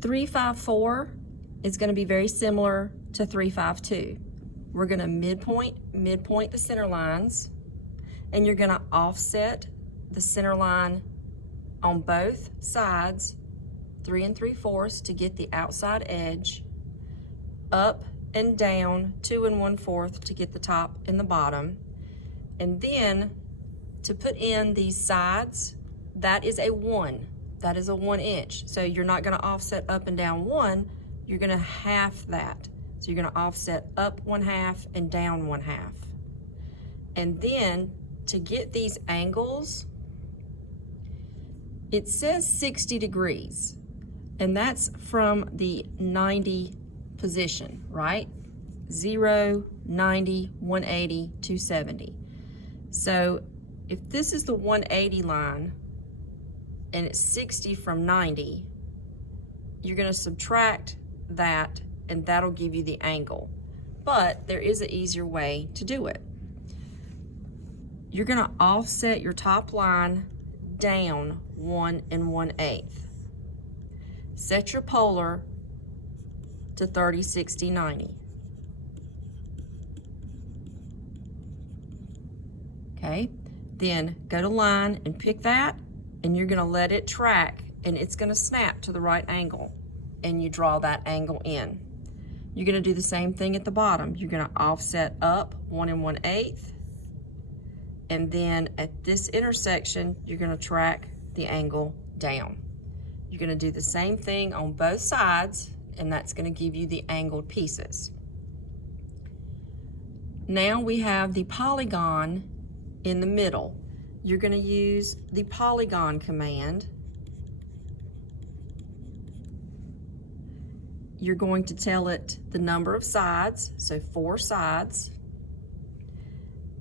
354 is going to be very similar to 352. We're going to midpoint the center lines, and you're going to offset the center line on both sides 3 3/4 to get the outside edge, up and down 2 1/4 to get the top and the bottom. And then to put in these sides, that is a 1. That is a 1 inch. So you're not going to offset up and down 1, you're going to half that. So you're going to offset up 1/2 and down 1/2. And then to get these angles, it says 60 degrees, and that's from the 90 position, right? 0, 90, 180, 270. So if this is the 180 line and it's 60 from 90, you're going to subtract that, and that'll give you the angle. But there is an easier way to do it. You're going to offset your top line down 1 1/8. Set your polar to 30, 60, 90. Okay, then go to line and pick that, and you're going to let it track, and it's going to snap to the right angle, and you draw that angle in. You're going to do the same thing at the bottom. You're going to offset up 1 1/8, and then at this intersection, you're going to track the angle down. You're going to do the same thing on both sides, and that's going to give you the angled pieces. Now we have the polygon in the middle. You're going to use the polygon command. You're going to tell it the number of sides, so 4 sides.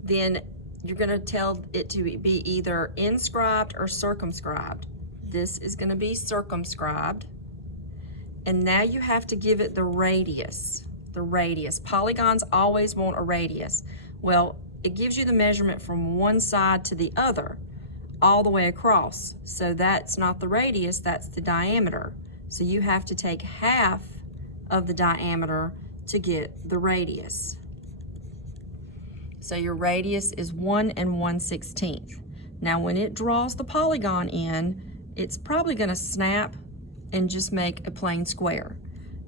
Then you're going to tell it to be either inscribed or circumscribed. This is going to be circumscribed. And now you have to give it the radius. The radius. Polygons always want a radius. Well, it gives you the measurement from one side to the other, all the way across. So that's not the radius, that's the diameter. So you have to take half of the diameter to get the radius. So your radius is 1 1/16. Now when it draws the polygon in, it's probably going to snap and just make a plain square.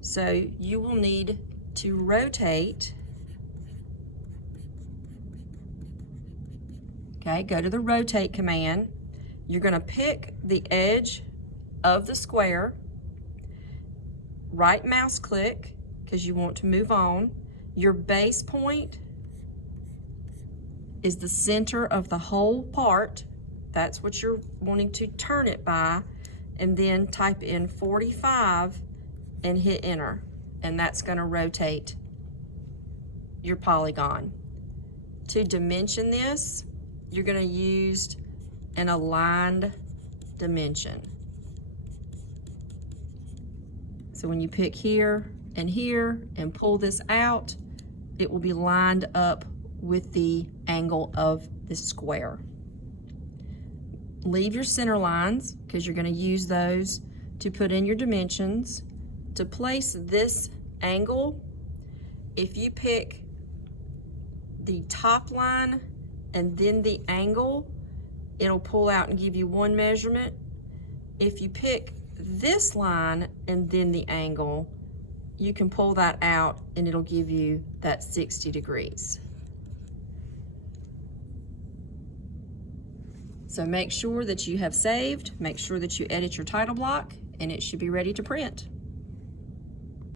So you will need to rotate. Okay, go to the rotate command. You're going to pick the edge of the square, right mouse click because you want to move on. Your base point is the center of the whole part. That's what you're wanting to turn it by, and then type in 45 and hit enter, and that's going to rotate your polygon. To dimension this, you're going to use an aligned dimension. So when you pick here and pull this out, it will be lined up with the angle of this square. Leave your center lines because you're going to use those to put in your dimensions. To place this angle, if you pick the top line and then the angle, it'll pull out and give you one measurement. If you pick this line and then the angle, you can pull that out and it'll give you that 60 degrees. So make sure that you have saved, make sure that you edit your title block, and it should be ready to print.